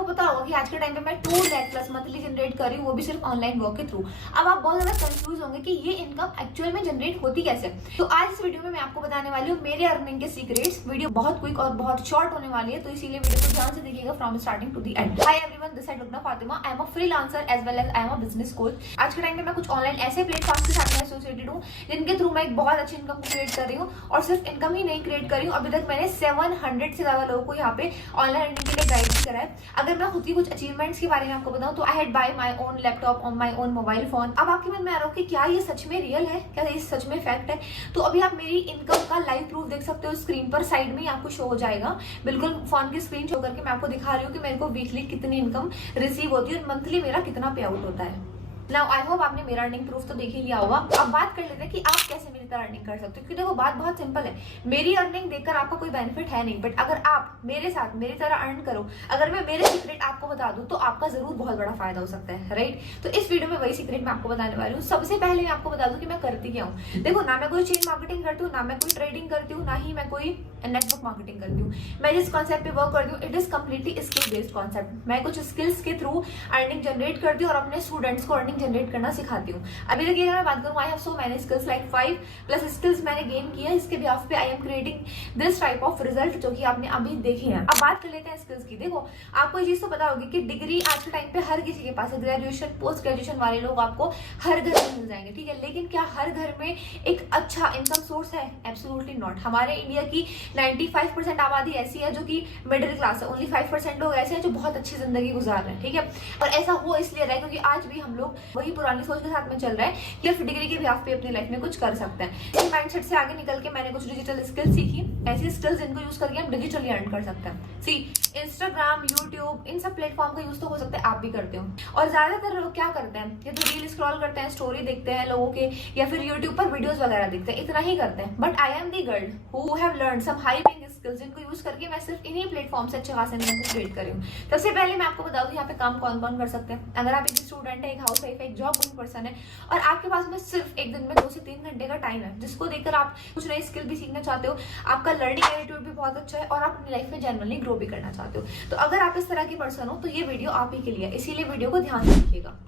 आपको पता होगा कि आज के टाइम पे मैं 2 लाख प्लस मंथली जनरेट कर रही हूँ, वो भी सिर्फ ऑनलाइन वर्क के थ्रू। अब आप बहुत ज्यादा कंफ्यूज होंगे कि ये इनकम एक्चुअल में जनरेट होती कैसे। तो आज इस वीडियो में मैं आपको बताने वाली हूँ मेरे अर्निंग के सीक्रेट्स। वीडियो बहुत क्विक और बहुत शॉर्ट होने वाली है, तो इसीलिए वीडियो को ध्यान से देखिएगा from starting to the end. Hi everyone, this is Lubna Fatima. I am a freelancer as well as I am a business coach. आज के टाइम में मैं कुछ ऑनलाइन ऐसे प्लेटफॉर्म के साथ एसोसिएटेड हूँ जिनके थ्रू मैं एक बहुत अच्छी इनकम क्रिएट कर रही हूँ। और सिर्फ इनकम ही नहीं क्रिएट कर रही हूँ, अभी तक मैंने 700 से ज्यादा लोगों को यहाँ पे ऑनलाइन अर्निंग के लिए गाइड भी करा है। अगर मैं खुद की कुछ अचीवमेंट्स के बारे में आपको बताऊं तो I had buy my own laptop on my own mobile phone. अब आपके मन में आ रहा हो कि क्या ये सच में रियल है, क्या ये सच में फैक्ट है? तो अभी आप मेरी इनकम का लाइव प्रूफ देख सकते हो। स्क्रीन पर साइड में आपको शो हो जाएगा, बिल्कुल फोन की स्क्रीन शो करके मैं आपको दिखा रही हूँ कि मेरे को वीकली कितनी इनकम रिसीव होती है और मंथली मेरा कितना पे आउट होता है। नाउ आई होप आपने मेरा अर्निंग प्रूफ तो देख ही लिया होगा। अब बात कर लेते हैं कि आप कैसे मेरी तरह अर्निंग कर सकते हो, क्योंकि देखो बात बहुत सिंपल है। मेरी अर्निंग देखकर आपका कोई बेनिफिट है नहीं, बट अगर आप मेरे साथ मेरी तरह अर्न करो, अगर मैं मेरे सीक्रेट आपको बता दूं तो आपका जरूर बहुत बड़ा फायदा हो सकता है, राइट? तो इस वीडियो में वही सीक्रेट मैं आपको बताने वाली हूँ। सबसे पहले मैं आपको बता दूं कि मैं करती क्या हूँ। देखो, ना मैं कोई चेन मार्केटिंग करती हूँ, ना मैं कोई ट्रेडिंग करती हूँ, ना ही मैं कोई नेटवर्क मार्केटिंग करती हूँ। मैं जिस कॉन्सेप्ट पे वर्क करती हूँ it is completely skill based concept. मैं कुछ स्किल्स के थ्रू अर्निंग जनरेट करती हूँ और अपने स्टूडेंट्स को अर्निंग जनरेट करना सिखाती हूँ। अभी तक अगर मैं बात करूँ, I have so many skills, like 5+ skills मैंने गेन किया है। इसके बिहाफ पे I am creating this type of result जो कि आपने अभी देखे हैं। अब बात कर लेते हैं स्किल्स की। देखो, आपको ये चीज तो पता होगी कि डिग्री आज के टाइम पे हर किसी के पास है। ग्रेजुएशन, पोस्ट ग्रेजुएशन वाले लोग आपको हर घर में मिल जाएंगे, ठीक है? लेकिन क्या हर घर में एक अच्छा इनकम सोर्स है? Absolutely not. हमारे इंडिया की 95% आबादी ऐसी है जो कि मिडिल क्लास है। ओनली 5% लोग ऐसे हैं जो बहुत अच्छी जिंदगी गुजार रहे हैं, ठीक है? और ऐसा हो इसलिए रहा है क्योंकि आज भी हम लोग वही पुरानी सोच के साथ में चल रहे हैं कि सिर्फ डिग्री के बिहाफ पे अपनी लाइफ में कुछ कर सकते हैं। इस माइंडसेट से आगे निकल के मैंने कुछ डिजिटल स्किल्स सीखी, ऐसी स्किल्स जिनको यूज करके हम डिजिटली अर्न कर सकते हैं। सी, इंस्टाग्राम, यूट्यूब, इन सब प्लेटफॉर्म का यूज तो हो सकता है आप भी करते हो। और ज्यादातर लोग क्या करते हैं, या तो रील स्क्रॉल करते हैं, स्टोरी देखते हैं लोगों के, या फिर यूट्यूब पर वीडियोस वगैरह देखते हैं, इतना ही करते हैं। But I am the girl who have learn some high paying skills जिनको यूज करके मैं सिर्फ इन्हीं प्लेटफॉर्म से अच्छा खासा इनकम क्रिएट कर रही हूँ। सबसे पहले मैं आपको बता दूं यहाँ पे काम कौन कौन कर सकते हैं। अगर आप एक स्टूडेंट है, एक हाउस वाइफ है, एक जॉब गोइंग पर्सन है और आपके पास में सिर्फ एक दिन में 2 से 3 घंटे का टाइम है, जिसको देखकर आप कुछ नई स्किल भी सीखना चाहते हो, आपका लर्निंग एटीट्यूड भी बहुत अच्छा है और आप अपनी लाइफ में जनरली ग्रो भी करना चाहते हो, तो अगर आप इस तरह की पर्सन हो तो ये वीडियो आप ही के लिए, इसीलिए वीडियो को ध्यान से देखिएगा।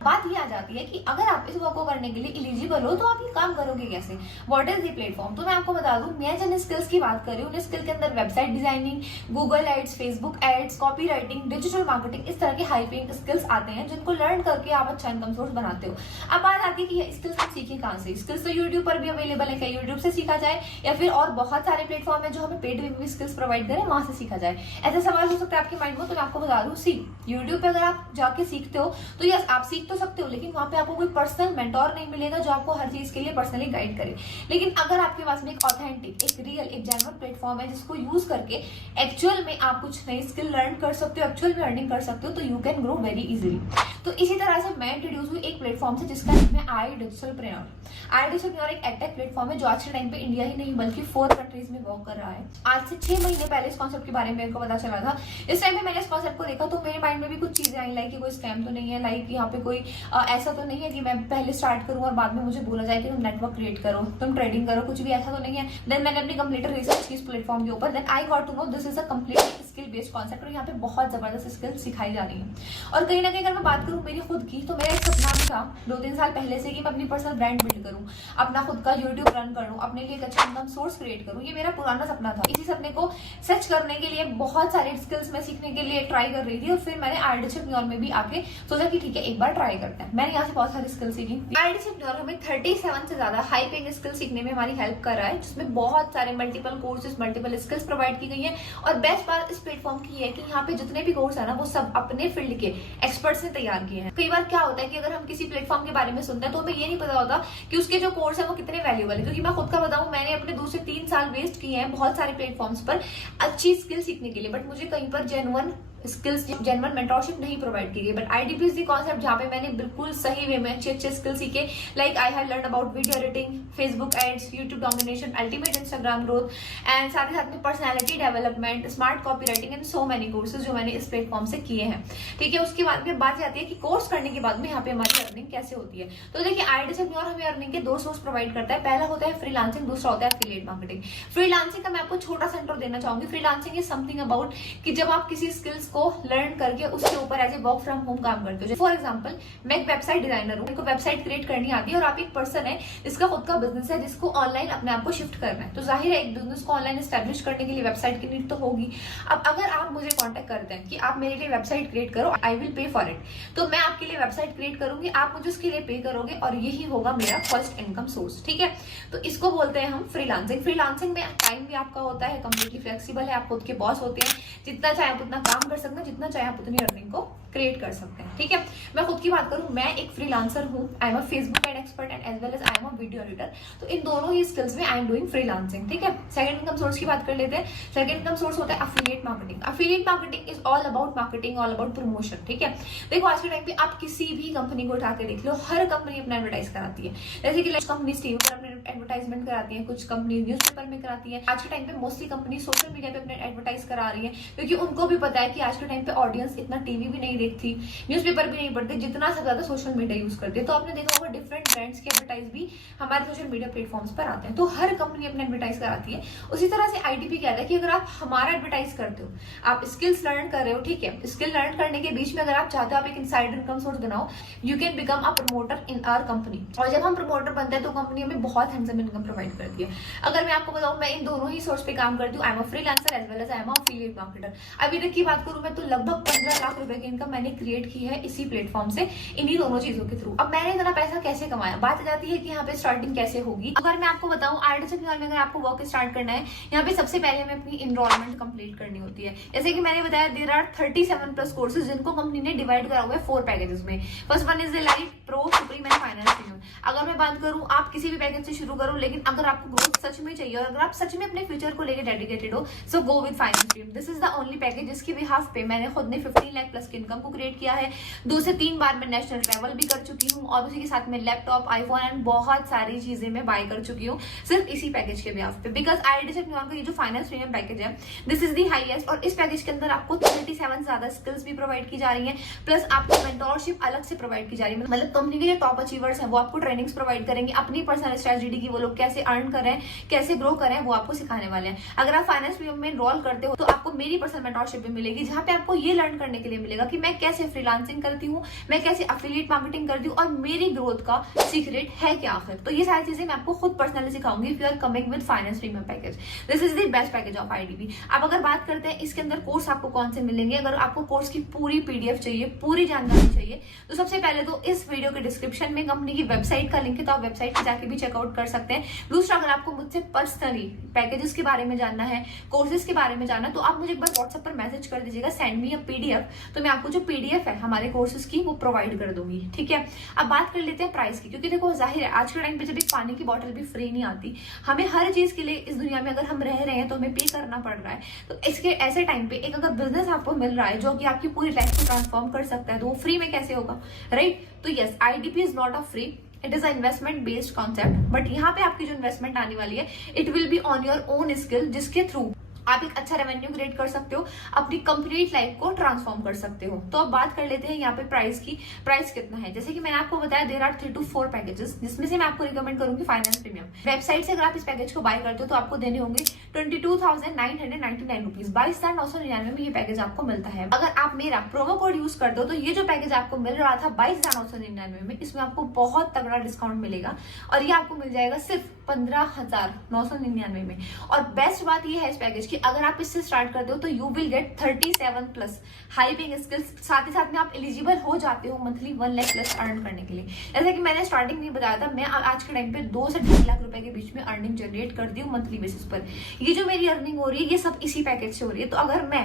बात ये आ जाती है कि अगर आप इस वर्क को करने के लिए एलिजिबल हो तो आप ये काम करोगे कैसे? What is the platform? तो मैं आपको बता दूं, मैं जिन स्किल्स की बात कर रही हूँ उन स्किल के अंदर website designing, Google ads, Facebook ads, copy writing, digital marketing, इस तरह के हाई पेइंग स्किल्स आते हैं जिनको लर्न करके आप अच्छा इनकम सोर्स बनाते हो। अब बात आती है कि ये स्किल्स आप सीखे कहाँ से? स्किल्स तो यूट्यूब पर भी अवेलेबल है, क्या यूट्यूब से सीखा जाए या फिर और बहुत सारे प्लेटफॉर्म है जो हमें पेड में भी स्किल्स प्रोवाइड करें, वहां से सीखा जाए? ऐसा सवाल हो सकता है आपके माइंड में, तो मैं आपको बता दूं, सी, यूट्यूब पे अगर आप जाके सीखते हो तो यस आप सीख तो सकते हो, लेकिन वहां पे आपको कोई पर्सनल मेंटोर नहीं मिलेगा जो आपको हर चीज के लिए पर्सनली गाइड करे। लेकिन अगर आपके पास में एक ऑथेंटिक, एक रियल, एक जेन्युइन प्लेटफॉर्म है जिसको यूज करके एक्चुअल में आप कुछ नई स्किल लर्न कर सकते हो, एक्चुअल में अर्निंग कर सकते हो, तो you can grow very easily. तो इसी तरह से मैं इंट्रोड्यूस हुई एक प्लेटफॉर्म से जिसका नाम है आई डिजिटलप्रेन्योर। आई डिजिटलप्रेन्योर एक एडटेक प्लेटफॉर्म है जो आज के टाइम पे इंडिया ही नहीं बल्कि 4 कंट्रीज में वर्क कर रहा है। आज से 6 महीने पहले इस कॉन्सेप्ट के बारे में मेरे को पता चला था। इस टाइम पे मैंने इस कॉन्सेप्ट को देखा तो मेरे माइंड में भी कुछ चीजें आई, लाइक कोई स्कैम तो नहीं है, लाइक यहाँ पे कोई ऐसा तो नहीं है कि मैं पहले स्टार्ट करूं और बाद में मुझे बोला जाए कि तुम नेटवर्क क्रिएट करो, तुम ट्रेडिंग करो, कुछ भी ऐसा तो नहीं है। देन मैंने अपनी कंप्लीट रिसर्च की इस प्लेटफॉर्म के ऊपर, then I got to know this is a complete skill based concept और यहाँ पे बहुत जबरदस्त स्किल सिखाई जा रही है। और कहीं ना कहीं अगर मैं बात करूँ मेरी खुद की, तो मेरा एक सपना भी था 2-3 साल पहले से कि मैं अपनी पर्सनल ब्रांड बिल्ड करूँ, अपना खुद का यूट्यूब रन करूँ, अपने लिए एक अच्छा इनकम सोर्स क्रिएट करूँ। ये मेरा पुराना सपना था। इसी सपने को सच करने के लिए बहुत सारे स्किल्स मैं सीखने के लिए ट्राई कर रही थी और फिर मैंने आईडिजिटलप्रेन्योर में भी आके सोचा कि ठीक है एक बार ट्राई करते हैं। मैंने यहाँ से बहुत सारी स्किल सीखी। आईडिजिटलप्रेन्योर हमें 37 से ज्यादा हाई पेइंग स्किल सीखने में हमारी हेल्प कर रहा है, जिसमें बहुत सारे multiple courses, multiple skills provide की गई है। और बेस्ट बात इस प्लेटफॉर्म की है कि यहाँ पे जितने भी कोर्स है ना वो सब अपने फील्ड के एक्सपर्ट्स ने तैयार किए हैं। कई बार क्या होता है कि अगर हम किसी प्लेटफॉर्म के बारे में सुनते हैं तो हमें ये नहीं पता होता कि उसके जो कोर्स है वो कितने वैल्यूएबल है। क्योंकि मैं खुद का बताऊं, मैंने अपने 2 से 3 साल वेस्ट किए हैं बहुत सारे प्लेटफॉर्म्स पर अच्छी स्किल सीखने के लिए, बट मुझे कहीं पर जेन्युइन स्किल्स, जेन्युइन मेंटरशिप नहीं प्रोवाइड की गई। बट आईडीपीएस दी कॉन्सेप्ट जहाँ पे मैंने बिल्कुल सही वे में अच्छे स्किल सीखे, like I have learn about video editing, Facebook ads, YouTube domination, ultimate Instagram growth and साथ ही साथ में personality development, smart copy writing and so many courses जो मैंने इस प्लेटफॉर्म से किए हैं, ठीक है? उसके बाद में बात आती है कि कोर्स करने के बाद में यहाँ पे हमारी अर्निंग कैसे होती है। तो देखिए, आईडिजिटलप्रेन्योर हमें अर्निंग के 2 सोर्स प्रोवाइड करता है। पहला होता है फ्रीलांसिंग, दूसरा होता है एफिलिएट मार्केटिंग। फ्रीलांसिंग का मैं आपको छोटा सा इंट्रो देना चाहूंगी। फ्रीलांसिंग इज समथिंग अबाउट कि जब आप किसी स्किल्स इसको लर्न करके उसके ऊपर as a work from home काम करते हो। फॉर एग्जाम्पल मैं एक वेबसाइट डिजाइनर हूँ, मेरे को वेबसाइट क्रिएट करनी आती है और आप एक पर्सन है जिसका खुद का बिजनेस है, जिसको ऑनलाइन अपने आप को शिफ्ट करना है। तो जाहिर है एक बिजनेस को ऑनलाइन एस्टेब्लिश करने के लिए वेबसाइट की नीड तो होगी। अब अगर आप मुझे कॉन्टेक्ट करते हैं कि आप मेरे लिए वेबसाइट क्रिएट करो, I will pay for it, तो मैं आपके लिए वेबसाइट क्रिएट करूंगी, आप मुझे उसके लिए पे करोगे और यही होगा मेरा फर्स्ट इनकम सोर्स। ठीक है, तो इसको बोलते हैं हम फ्रीलांसिंग। फ्रीलांसिंग में टाइम भी आपका होता है कंप्लीटली फ्लेक्सिबल है, आप खुद के बॉस होते हैं, जितना चाहे आप उतना काम कर सकते हैं, जितना चाहे आप उतनी अर्निंग को क्रिएट कर सकते हैं। ठीक है, मैं खुद की बात करूं, मैं एक फ्रीलांसर हूं, I am a Facebook ad expert and as well as I am a video editor. तो इन दोनों ही स्किल्स में आई एम डूइंग फ्रीलांसिंग। ठीक है, सेकंड इनकम सोर्स की बात कर लेते हैं। सेकंड इनकम सोर्स होता है affiliate marketing. Affiliate marketing is all about marketing, all about promotion. ठीक है, देखो आज के टाइम पे आप किसी भी कंपनी को उठा के देख लो, हर कंपनी अपना एडवर्टाइज कराती है। जैसे कि कंपनी टीवी पर अपने एडवर्टाइजमेंट कराती है, कुछ कंपनी न्यूज़पेपर में कराती है। आज के टाइम पे मोस्टली कंपनी सोशल मीडिया पे अपने एडवर्टाइज करा रही है, क्योंकि उनको भी पता है कि आज के टाइम पे ऑडियंस इतना टीवी भी नहीं देखती, न्यूज़पेपर भी नहीं पढ़ते, जितना सब ज्यादा सोशल मीडिया यूज करते हैं। तो आपने देखा होगा डिफरेंट ब्रांड्स के एडवर्टाइज भी हमारे सोशल मीडिया प्लेटफॉर्म्स पर आते हैं। तो हर कंपनी अपना एडवर्टाइज कराती है। उसी तरह से आईडीपी कहता है कि अगर आप हमारा एडवर्टाइज करते हो, आप स्किल्स लर्न कर रहे हो, ठीक है, स्किल लर्न करने के बीच में अगर आप चाहते हो आप एक इनसाइडर इनकम सोर्स बनाओ, you can become a promoter in our company. और जब हम प्रमोटर बनते हैं तो कंपनी हमें बहुत हैंडसम इनकम प्रोवाइड करती है। अगर मैं आपको बताऊं, मैं इन दोनों ही सोर्स पे काम करती हूँ। I am a freelancer as well as I am a affiliate marketer. अभी तक की बात करूं मैं तो लगभग 15 लाख रुपए की इनकम मैंने क्रिएट की है इसी प्लेटफॉर्म से, इन्हीं दोनों चीजों के थ्रू। अब मैंने इतना पैसा कैसे कमाया, बात आ जाती है कि यहाँ पे स्टार्टिंग कैसे होगी। अगर मैं आपको बताऊं, आईडी में अगर आपको वर्क स्टार्ट करना है, यहाँ पे सबसे पहले हमें अपनी इनरोलमेंट कंप्लीट करनी होती है। जैसे कि मैंने बताया, देयर आर 37 प्लस कोर्सेज जिनको कंपनी ने डिवाइड करा हुआ है 4 पैकेजेस में। First one is light, pro, supreme and finance premium. अगर मैं बात करूं, आप किसी भी पैकेज से शुरू करो, लेकिन अगर आपको ग्रोथ सच में चाहिए और अगर आप सच में अपने फ्यूचर को लेकर डेडिकेटेड हो, so go with finance premium. This is the only package जिसकी बिहाफ पे मैंने खुद ने 15 लाख प्लस की इनकम को क्रिएट किया है। 2 से 3 बार मैं नेशनल ट्रैवल भी कर चुकी हूँ और उसी के साथ में लैपटॉप, आईफोन एंड बहुत सारी चीजें मैं बाय कर चुकी हूँ सिर्फ इसी पैकेज के बिहाफ पे। बिकॉज आईडी का ये जो फाइनेंस प्रीमियम पैकेज है, दिस इज दी हाईएस्ट। और इस पैकेज के अंदर आपको 37 ज्यादा स्किल्स भी प्रोवाइड की जा रही है, प्लस आपको मेंटोरशिप अलग से प्रोवाइड की जा रही है। मतलब कंपनी के जो टॉप अचीवर्स हैं वो आपको ट्रेनिंग्स प्रोवाइड करेंगे, अपनी पर्सनल स्ट्रेटजी की वो लोग कैसे अर्न कर रहे हैं, कैसे ग्रो कर रहे हैं, वो आपको सिखाने वाले हैं। अगर आप फाइनेंस प्रीमियम में एनरोल करते हो तो आपको मेरी पर्सनल मेंटोरशिप भी मिलेगी, जहां पे आपको ये लर्न करने के लिए मिलेगा कि मैं कैसे फ्रीलांसिंग करती हूँ, मैं कैसे अफिलिएट मार्केटिंग करती हूँ और मेरी ग्रोथ का सीक्रेट है क्या आखिर। तो ये सारी चीजें मैं आपको खुद पर्सनली सिखाऊंगी if you are coming with finance premium package. This is the best package of IDP. अब अगर बात करते हैं इसके अंदर कोर्स आपको कौन से मिलेंगे, अगर आपको कोर्स की पूरी पीडीएफ चाहिए, पूरी जानकारी चाहिए, तो सबसे पहले तो इस वीडियो के डिस्क्रिप्शन में कंपनी की वेबसाइट का लिंक है, तो आप वेबसाइट पे जाके भी चेकआउट कर सकते हैं। दूसरा, अगर आपको मुझसे पर्सनली पैकेजेस के बारे में जानना है, कोर्सेज के बारे में जानना है, तो आप मुझे एक बार व्हाट्सएप पर मैसेज कर दीजिएगा, सेंड मी अ पीडीएफ, तो मैं आपको जो पीडीएफ है हमारे कोर्सेज की वो प्रोवाइड कर दूंगी। ठीक है, अब बात कर लेते हैं प्राइस की, क्योंकि देखो जाहिर है आज के टाइम पे जब एक पानी की बोतल भी फ्री नहीं आती, हमें हर चीज के लिए इस दुनिया में अगर हम रह रहे हैं तो हमें पे करना पड़ रहा है। तो इसके ऐसे टाइम पे एक अगर बिजनेस आपको मिल रहा है जो कि आपकी पूरी लाइफ को ट्रांसफॉर्म कर सकता है, तो वो फ्री में कैसे होगा, राइट। तो yes, IDP is not a free, it is a investment based concept, but यहाँ पे आपकी जो इन्वेस्टमेंट आने वाली है, it will be on your own skill, जिसके थ्रू आप एक अच्छा रेवेन्यू क्रिएट कर सकते हो, अपनी कंप्लीट लाइफ को ट्रांसफॉर्म कर सकते हो। तो अब बात कर लेते हैं यहाँ पे प्राइस की, प्राइस कितना है। जैसे कि मैंने आपको बताया, देयर आर 3 to 4 पैकेजेस, जिसमें से मैं आपको रिकमेंड करूंगी फाइनेंस प्रीमियम। वेबसाइट से अगर आप इस पैकेज को बाय करते हो तो आपको देने होंगे 22,999 रुपीज, 22,999 में ये पैकेज आपको मिलता है। अगर आप मेरा प्रोमो कोड यूज करते हो तो ये जो पैकेज आपको मिल रहा था 22,999 में, इसमें आपको बहुत तगड़ा डिस्काउंट मिलेगा और ये आपको मिल जाएगा सिर्फ 15,999 में। और बेस्ट बात ये है इस पैकेज की, अगर आप इससे स्टार्ट करते हो तो you will get 37 plus high paying skills, साथ ही साथ में आप एलिजिबल हो जाते हो मंथली 1 लाख प्लस अर्न करने के लिए। जैसे कि मैंने स्टार्टिंग में बताया था, मैं आज के टाइम पे 2 से 2.5 लाख रुपए के बीच में अर्निंग जनरेट करती हूँ मंथली बेसिस पर। ये जो मेरी अर्निंग हो रही है ये सब इसी पैकेज से हो रही है। तो अगर मैं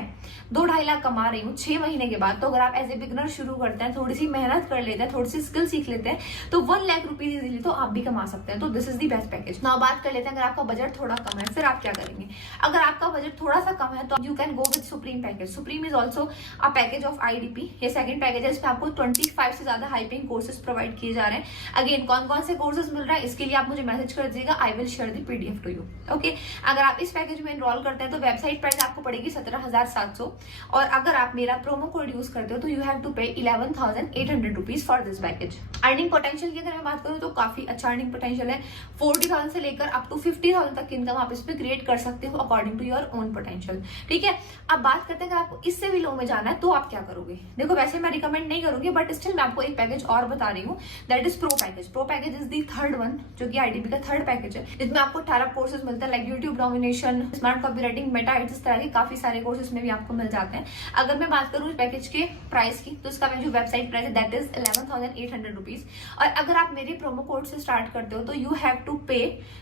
2-2.5 लाख कमा रही हूँ 6 महीने के बाद, तो अगर आप एज ए बिगनर शुरू करते हैं, थोड़ी सी मेहनत कर लेते हैं, थोड़ी सी स्किल सीख लेते हैं, तो 1 लाख रुपीज इजीली तो आप भी कमा सकते हैं। तो this is the best package. Now बात कर लेते हैं, अगर आपका बजट थोड़ा कम है फिर आप क्या करेंगे। अगर आपका बजट थोड़ा सा कम है तो you can go with supreme package. Supreme is also a package of IDP. ये सेकंड पैकेज है, इसमें आपको 25 से ज्यादा हाई पेइंग कोर्सेज प्रोवाइड किए जा रहे हैं। अगेन कौन कौन से कोर्सेज मिल रहा है इसके लिए आप मुझे मैसेज कर दीजिएगा, I will share the PDF to you. Okay, अगर आप इस पैकेज में एनरोल करते हैं तो वेबसाइट प्राइस आपको पड़ेगी 17,700, और अगर आप मेरा प्रोमो कोड यूज करते हो तो यू हैव टू पे 11,800 rupees for this package. Earning potential की अगर मैं बात करूं तो काफी अच्छा अर्निंग पोटेंशियल है। 40,000 30,000 से लेकर अप टू 50,000 तक की इनकम आप इसमें क्रिएट कर सकते हो according to your own potential. ठीक है, अब बात करते हैं अगर आपको इससे भी लो में जाना है तो आप क्या करोगे। देखो वैसे मैं रिकमेंड नहीं करूंगी, बट स्टिल मैं आपको एक पैकेज और बता रही हूँ, that is pro package. Pro package is the third one, जो कि आईटीबी का थर्ड पैकेज है, जिसमें आपको 18 कोर्सेज मिलते हैं, like YouTube domination, smart copywriting, Meta ads, इस तरह के काफी सारे कोर्सेज में भी आपको मिल जाते हैं। अगर मैं बात करूँ इस पैकेज के प्राइस की, तो इसका जो वेबसाइट प्राइस है दैट इज 11,800 रुपीज। और अगर आप मेरे प्रोमो कोड से स्टार्ट करते हो तो यू हैव टू पे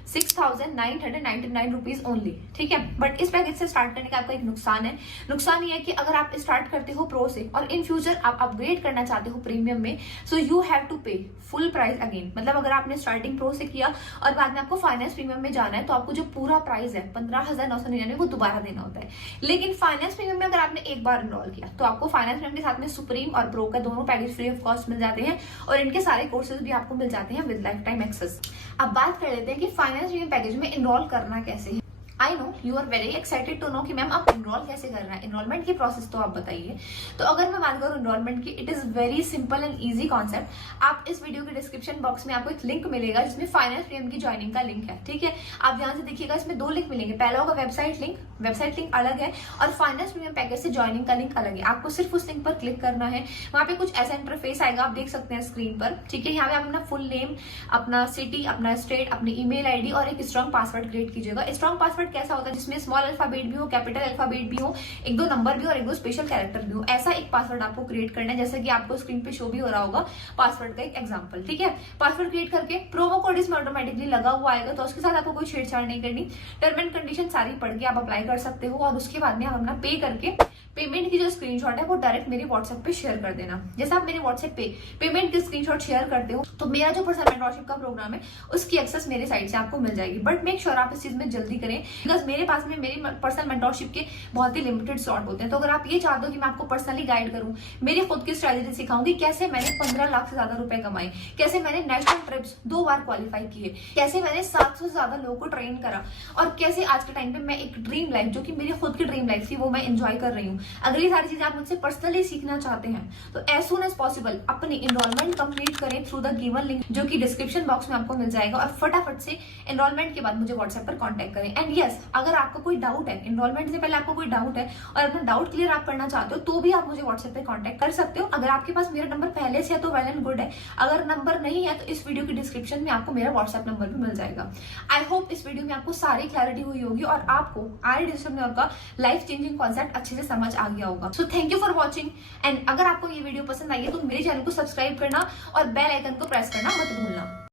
6,999 रुपीज ओनली। ठीक है, बट इस पैकेज से स्टार्ट करने का आपका एक नुकसान है। नुकसान ये है कि अगर आप स्टार्ट करते हो प्रो से और इन फ्यूचर आप अपग्रेड करना चाहते हो प्रीमियम में, सो यू हैव टू पे फुल प्राइस अगेन। मतलब अगर आपने स्टार्टिंग प्रो से किया और बाद में आपको फाइनेंस प्रीमियम में जाना है, तो आपको जो पूरा प्राइस है 15,999 वो दोबारा देना होता है। लेकिन फाइनेंस प्रीमियम में अगर आपने एक बार इनरोल किया तो आपको फाइनेंस प्रीमियम के साथ में सुप्रीम और प्रो का दोनों पैकेज फ्री ऑफ कॉस्ट मिल जाते हैं, और इनके सारे कोर्सेज भी आपको मिल जाते हैं विद लाइफ टाइम एक्सेस। अब बात कर लेते हैं कि फाइनेंस प्रीमियम पैकेज में इनरोल करना कैसे है। I know you are very excited to know कि मैम आप इनरोल कैसे करना है, इनरोलमेंट की प्रोसेस तो आप बताइए। तो अगर मैं बात करूँ इनरोलमेंट की, it is very simple and easy concept. आप इस वीडियो के डिस्क्रिप्शन बॉक्स में आपको एक लिंक मिलेगा जिसमें फाइनेंस प्रीमियम की ज्वाइनिंग का लिंक है। ठीक है, आप ध्यान से देखिएगा, इसमें दो लिंक मिलेंगे। पहला होगा वेबसाइट लिंक अलग है, और फाइनेंस प्रीमियम पैकेज से ज्वाइनिंग का लिंक अलग है। आपको सिर्फ उस लिंक पर क्लिक करना है, वहां पे कुछ ऐसा इंटरफेस आएगा, आप देख सकते हैं स्क्रीन पर। ठीक है, यहाँ पे आप अपना फुल नेम, अपना सिटी, अपना स्टेट, अपनी ईमेल आईडी और एक स्ट्रॉन्ग पासवर्ड क्रिएट कीजिएगा। स्ट्रॉन्ग पासवर्ड कैसा होता है, जिसमें स्मॉल अल्फाबेट भी हो, कैपिटल अल्फाबेट भी हो, एक दो नंबर भी और एक दो स्पेशल कैरेक्टर भी हो, ऐसा एक पासवर्ड आपको क्रिएट करना है, जैसा कि आपको स्क्रीन पे शो भी हो रहा होगा पासवर्ड का एक एग्जांपल। ठीक है, पासवर्ड क्रिएट करके प्रोमो कोड इसमें ऑटोमेटिकली लगा हुआ आएगा, तो उसके साथ आपको कोई छेड़छाड़ नहीं करनी। टर्म एंड कंडीशन सारी पढ़ के आप अप्लाई कर सकते हो, और उसके बाद में आप अपना पे करके पेमेंट की जो स्क्रीनशॉट है वो डायरेक्ट मेरे व्हाट्सएप पे शेयर कर देना। जैसे आप मेरे व्हाट्सएप पे पेमेंट की स्क्रीनशॉट शेयर करते हो, तो मेरा जो पर्सनल मेंटरशिप का प्रोग्राम है उसकी एक्सेस मेरे साइड से आपको मिल जाएगी। बट मेक श्योर आप इस चीज में जल्दी करें, बिकॉज मेरे पास में मेरी पर्सनल मेंटरशिप के बहुत ही लिमिटेड स्लॉट होते हैं। तो अगर आप ये चाहते हो कि मैं आपको पर्सनली गाइड करूं, मेरी खुद की स्ट्रेटेजी सिखाऊंगी, कैसे मैंने 15 लाख से ज्यादा रुपए कमाए, कैसे मैंने नेशनल ट्रिप्स 2 बार क्वालिफाई किए, कैसे मैंने 700 से ज्यादा लोगों को ट्रेन करा, और कैसे आज के टाइम पे मैं एक ड्रीम लाइफ, जो कि मेरी खुद की ड्रीम लाइफ थी, वो मैं एंजॉय कर रही हूँ। अगर ये सारी चीजें आप मुझसे पर्सनली सीखना चाहते हैं तो एज सुन एज पॉसिबल अपनी एनरोलमेंट कंप्लीट करें थ्रू द गिवन लिंक, जो कि डिस्क्रिप्शन बॉक्स में आपको मिल जाएगा, और फटाफट से एनरोलमेंट के बाद मुझे व्हाट्सएप पर कांटेक्ट करें। एंड यस, अगर आपको कोई डाउट है, एनरोलमेंट से पहले आपको कोई डाउट है और अपना डाउट क्लियर आप करना चाहते हो, तो भी आप मुझे व्हाट्सएप पे कांटेक्ट कर सकते हो। अगर आपके पास मेरा नंबर पहले से है तो वेल एंड गुड है, अगर नंबर नहीं है तो इस वीडियो की डिस्क्रिप्शन में आपको मेरा व्हाट्सएप नंबर भी मिल जाएगा। आई होप इस वीडियो में आपको सारी क्लैरिटी हुई होगी और आपको आर्य डिजिटल में का लाइफ चेंजिंग कॉन्सेप्ट अच्छे से समझ आ गया होगा। So thank you for watching, and अगर आपको ये वीडियो पसंद आई है तो मेरे चैनल को सब्सक्राइब करना और बेल आइकन को प्रेस करना मत भूलना।